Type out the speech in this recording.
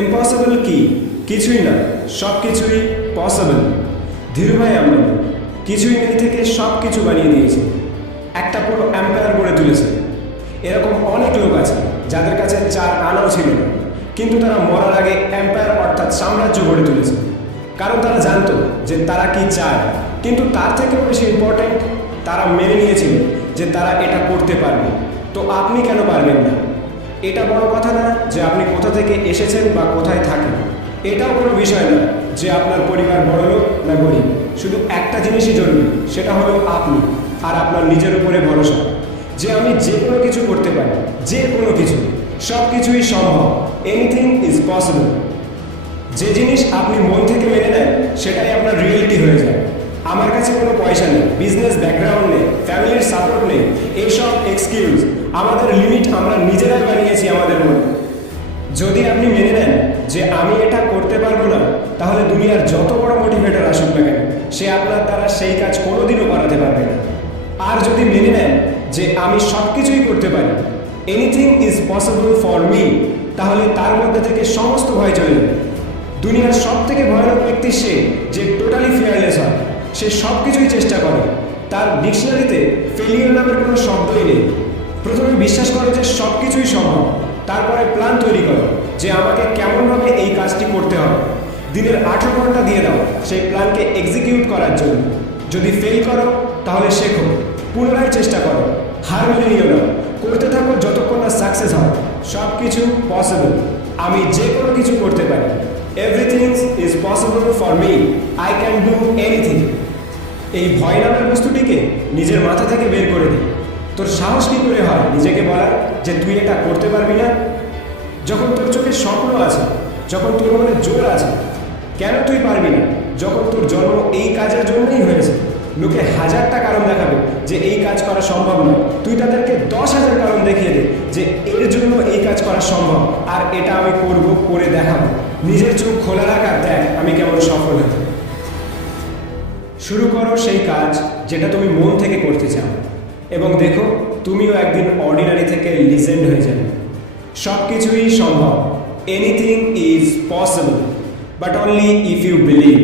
Impossible কি? কিছুই না, সব কিছুই পসিবল। ধীরুভাই আম্বানি কিছুই নেই থেকে সব কিছু বানিয়ে দিয়েছে, একটা পুরো এম্পায়ার গড়ে তুলেছে। এরকম অনেক লোক আছে যাদের কাছে 4 আনাও ছিল না, কিন্তু তারা মরার আগে এম্পায়ার অর্থাৎ সাম্রাজ্য গড়ে তুলেছে। কারণ তারা জানতো যে তারা কি চায়, কিন্তু তার থেকেও বেশি ইম্পর্ট্যান্ট, তারা মেনে নিয়েছিল যে তারা এটা করতে পারবে। তো আপনি কেন পারবেন না? এটা বড় কথা না যে আপনি কোথা থেকে এসেছেন বা কোথায় থাকেন। এটাও কোনো বিষয় না যে আপনার পরিবার বড়লোক না গরিব। শুধু একটা জিনিসই জরুরি, সেটা হলো আপনি আর আপনার নিজের উপরে ভরসা, যে আমি যে কোনো কিছু করতে পারি, যে কোনো কিছু, সব কিছুই সম্ভব। Anything is possible. যে জিনিস আপনি মন থেকে মেনে নেন সেটাই আপনার রিয়েলিটি হয়ে যায়। আমার কাছে কোনো পয়সা নেই, বিজনেস ব্যাকগ্রাউন্ড নেই, ফ্যামিলির সাপোর্ট নেই, এইসব এক্সকিউজ, আমাদের লিমিট আমরা নিজেরাই বানিয়েছি আমাদের মনে। যদি আপনি মেনে নেন যে আমি এটা করতে পারবো না, তাহলে দুনিয়ার যত বড় মোটিভেটর আসুক না কেন, সে আপনার দ্বারা সেই কাজ কোনোদিনও করাতে পারবে না। আর যদি মেনে নেন যে আমি সব কিছুই করতে পারি, anything is possible for me, তাহলে তার মধ্যে থেকে সমস্ত ভয় চলে যাবে। দুনিয়ার সব থেকে ভয়ানক ব্যক্তি সে যে টোটালি ফিয়ারলেস হয়, সে সব কিছুই চেষ্টা করে, তার ডিকশনারিতে ফেলিওর নামের কোনো শব্দই নেই। প্রথমে বিশ্বাস করো যে সব কিছুই সম্ভব, তারপরে প্ল্যান তৈরি করো যে আমাকে কেমনভাবে এই কাজটি করতে হবে। দিনের 18 ঘন্টা দিয়ে দাও সেই প্ল্যানকে এক্সিকিউট করার জন্য। যদি ফেল করো তাহলে শেখো, পুনরায় চেষ্টা করো, হার মেনে নিও না, করতে থাকো যতক্ষণ না সাকসেস হয়। সব কিছু পসিবল, আমি যে কোনো কিছু করতে পারি। Everything is possible for me, I can do anything. এই ভয় নামের বস্তুটিকে নিজের মাথা থেকে বের করে দিই। তোর সাহস কী করে হয় নিজেকে বলার যে তুই এটা করতে পারবি না? যখন তোর চোখে স্বপ্ন আছে, যখন তোর মনে জোর আছে, কেন তুই পারবি না? যখন তোর জন্ম এই কাজের জন্যই হয়েছে, লোকে 1000টা কারণ দেখাবে যে এই কাজ করা সম্ভব নয়, তুই তাদেরকে 10,000 কারণ দেখিয়ে দে যে এর জন্য এই কাজ করা সম্ভব, আর এটা আমি করব, করে দেখাবো। নিজের চোখ খোলা রাখ আর দেখ আমি কেমন সফল হই। শুরু করো সেই কাজ যেটা তুমি মন থেকে করতে চাও, এবং দেখো তুমিও একদিন অর্ডিনারি থেকে লিজেন্ড হয়ে যাবে। সব কিছুই সম্ভব। Anything is possible, but only if you believe.